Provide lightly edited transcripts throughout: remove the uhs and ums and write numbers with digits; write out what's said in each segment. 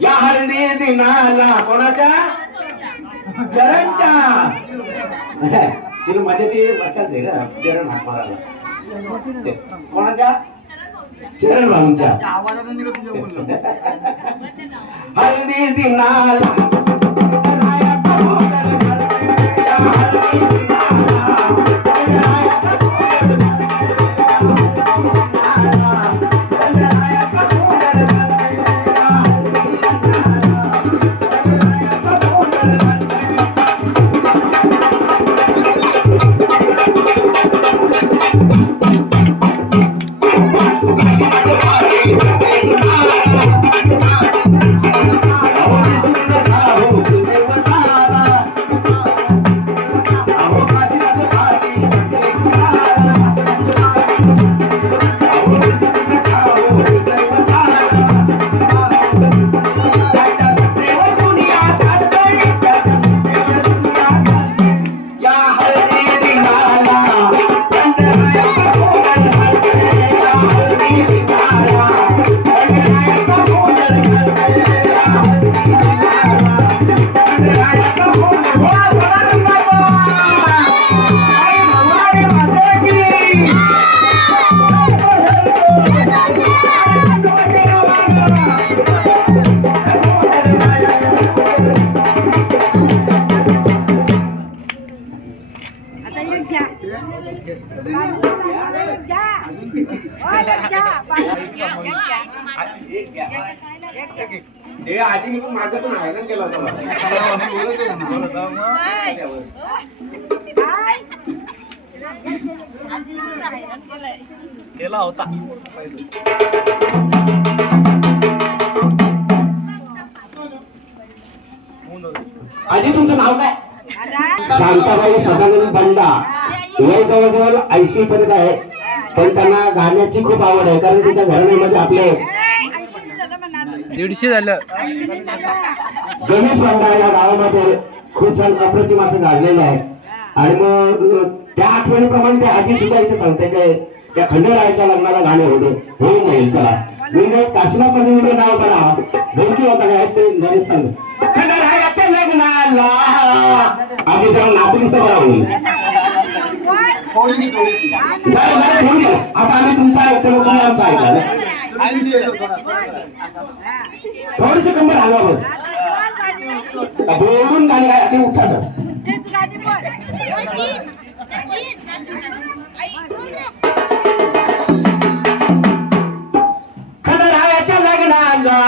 या हळदी दिनाला कोणाच्या चरणच्या तिला मजा ती लक्षात दे का चरण हात मारायला कोणाच्या चरण भाऊंच्या हळदी दिनाला हे आजी माझ्यातून हैराण केला होता केला होता आजी तुमचं नाव काय शांताबाई सदानंद बंडा वय जवळजवळ 80 पर्यंत आहे पण त्यांना गाण्याची खूप आवड आहे कारण तिच्या घराण्यामध्ये आपले 150 झालं गणेश बंडा या गावामध्ये खूप छान अप्रतिम असं गाजलेलं आहे आणि मग त्या आठवणीप्रमाणे ते आजी सुद्धा इथे सांगते की त्या खंडेरायाच्या लग्नाला गाणे होते होऊन जाईल चला मी काशीनाथमध्ये नाव करा धोकी होता काय ते गणेश सांग खंडेरायाच्या लग्नाला आजी सगळं नाचून तर बरा होईल आता आम्ही तुमचा ऐकतो तुम्ही आमचा ऐका थोडीशी कंबर हलवा बस बोलून गाणी आधी उठा खंडेरायाच्या लग्नाला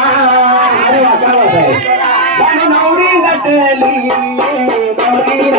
अरे वाचा वाचा नवरी नटली नवरी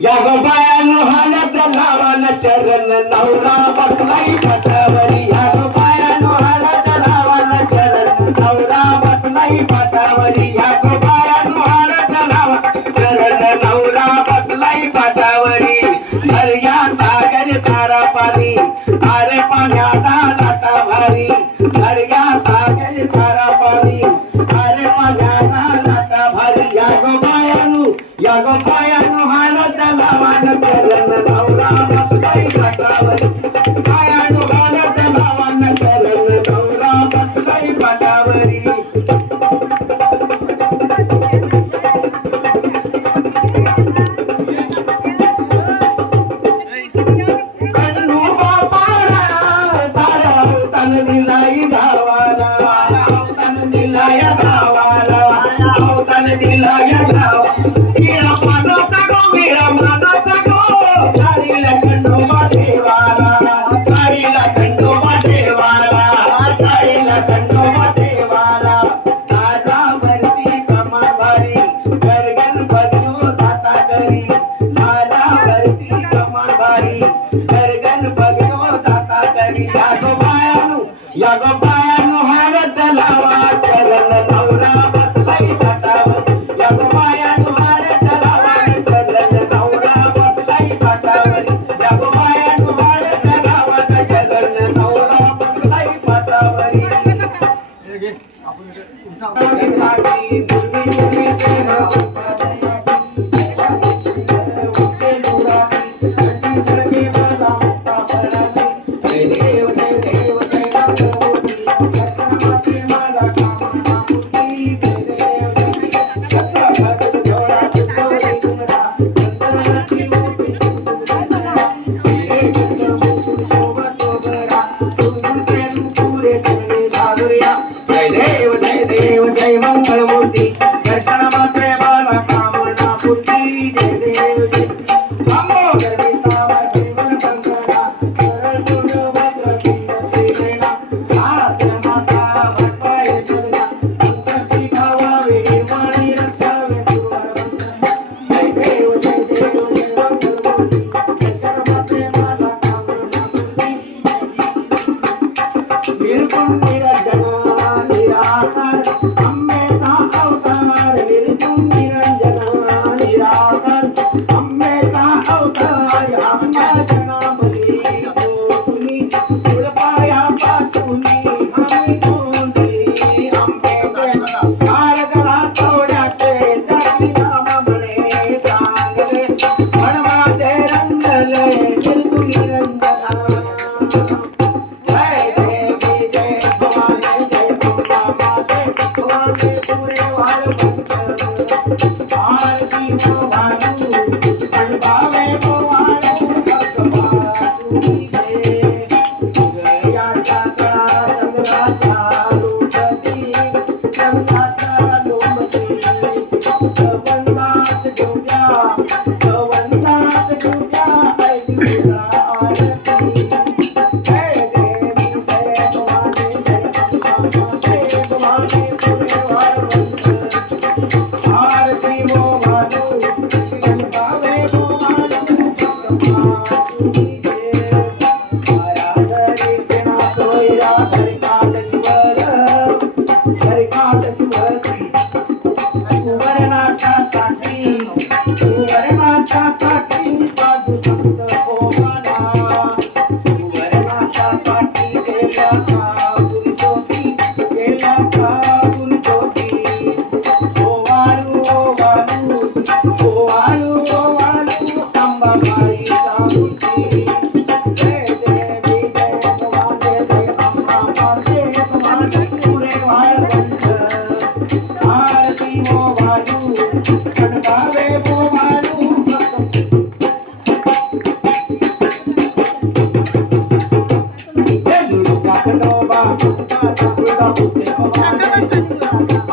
या गोपायानो हालत लावान चरण नवरा बसलाई पाटावरी या गोपायानो हालत लावान चरण नवरा बसलाई पाटावरी या गोपायानो हालत लावान चरण नवरा बसलाई पाटावरी दर्या सागर तारा पाणी अरे पाण्याला लाटा भारी दर्या सागर तारा पाणी अरे पाण्याला लाटा भारी या गोपायानो हालत लावान चरण नवरा बसलाई पाटावरी पायानो हालत लावान चरण नवरा बसलाई पाटावरी दिलाई गावाला तन दिलाया गावाला तन दिलाया गावा मीरा मानाचा गो चारीला खंडोबा देवाला चारीला खंडोबा देवाला चारीला खंडोबा देवाला दादावरती कमान भारी गरगन भरलो जाता करी दादावरती कमान भारी गरगन भरलो जाता करी या गोपायानो हालत लावा चरण नवरा बसलाई पाटावर या गोपायानो हालत लावा चरण नवरा बसलाई पाटावर या गोपायानो हालत लावा चरण नवरा बसलाई पाटावर जय देव जय मंगलमूर्ती दर्शन मात्रे बाला कामना पूर्ती जय देव जय अमोघ गीतावर जीवन बंधना सरळ सुर वक्र तीर्थिलेना दास माता भटपाय सदना संकटी भावावे मणी रक्षावे सुरवंदना जय देव जय मंगलमूर्ती दर्शन मात्रे बाला कामना पूर्ती निर्गुण निरंजना अम्मेचा अवतार निर्गुण निरंजना निराकार अम्मेचा अवतार आम्हा जनामधी तुम्ही कृपाया पासून आम्ही तोंडी आंबेचे काळगळा थोड्याचे जाती नाम म्हणे चांगले म्हणवाचे रंगले निर्गुण निरंजना जय देवी जय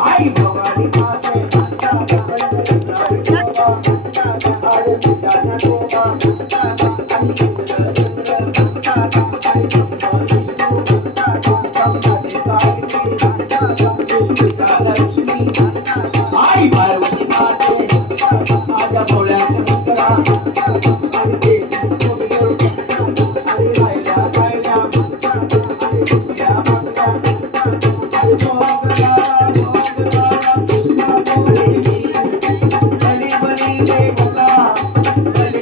आई भवानी माते आई पार्वती माते माझ्या भोळ्या शंकरा आणि ते आणि राहिल्या राहिल्या आणि तुझ्या मागल्या आणि बली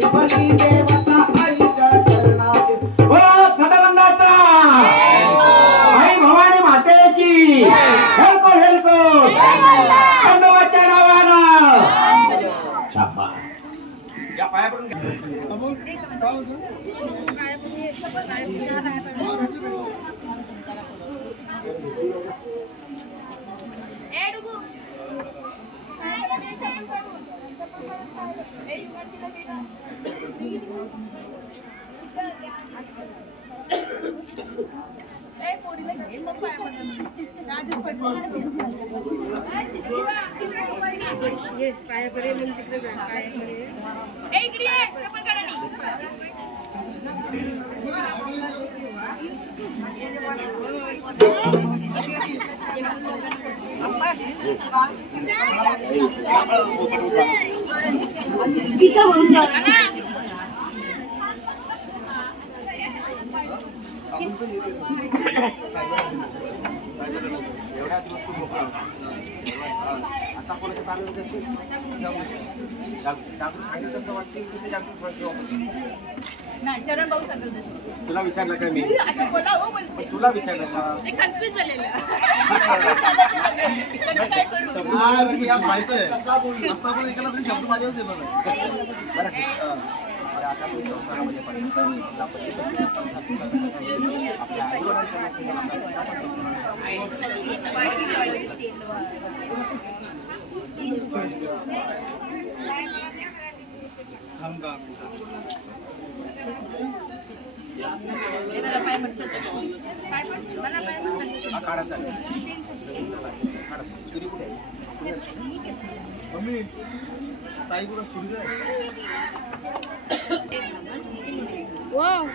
बली देवता आईच्या चरणाचे बोला सदानंदाचा आई भवानी मातेची हेलकोट हेलकोट खंडोबाच्या नावानं छापा या पाया पडून पाया करे मग तिकडे जा पाया करे इकडे ये आपण आता कोणाच्या ताब्यात असेल जागृत सांगितलं वाटतं कुठे जागृत नाही चरण भाऊ सांगत तुला विचारलं काय मी आता बोला हो बोलते तुला विचारलं का ते कन्फ्यूज झालेलं माहित आहे असता पण एकाला तरी शब्द माझ्यावर दिला नाही बरं आता तुम्ही संसारामध्ये पाय म्हणतो पाय म्हणतो मला पाय म्हणतो काढायचा मम्मी ताई कुठं सुरू आहे वाव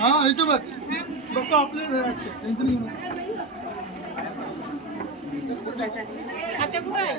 हा इथं बघ बघतो आपले घराचे आता कुठं आहे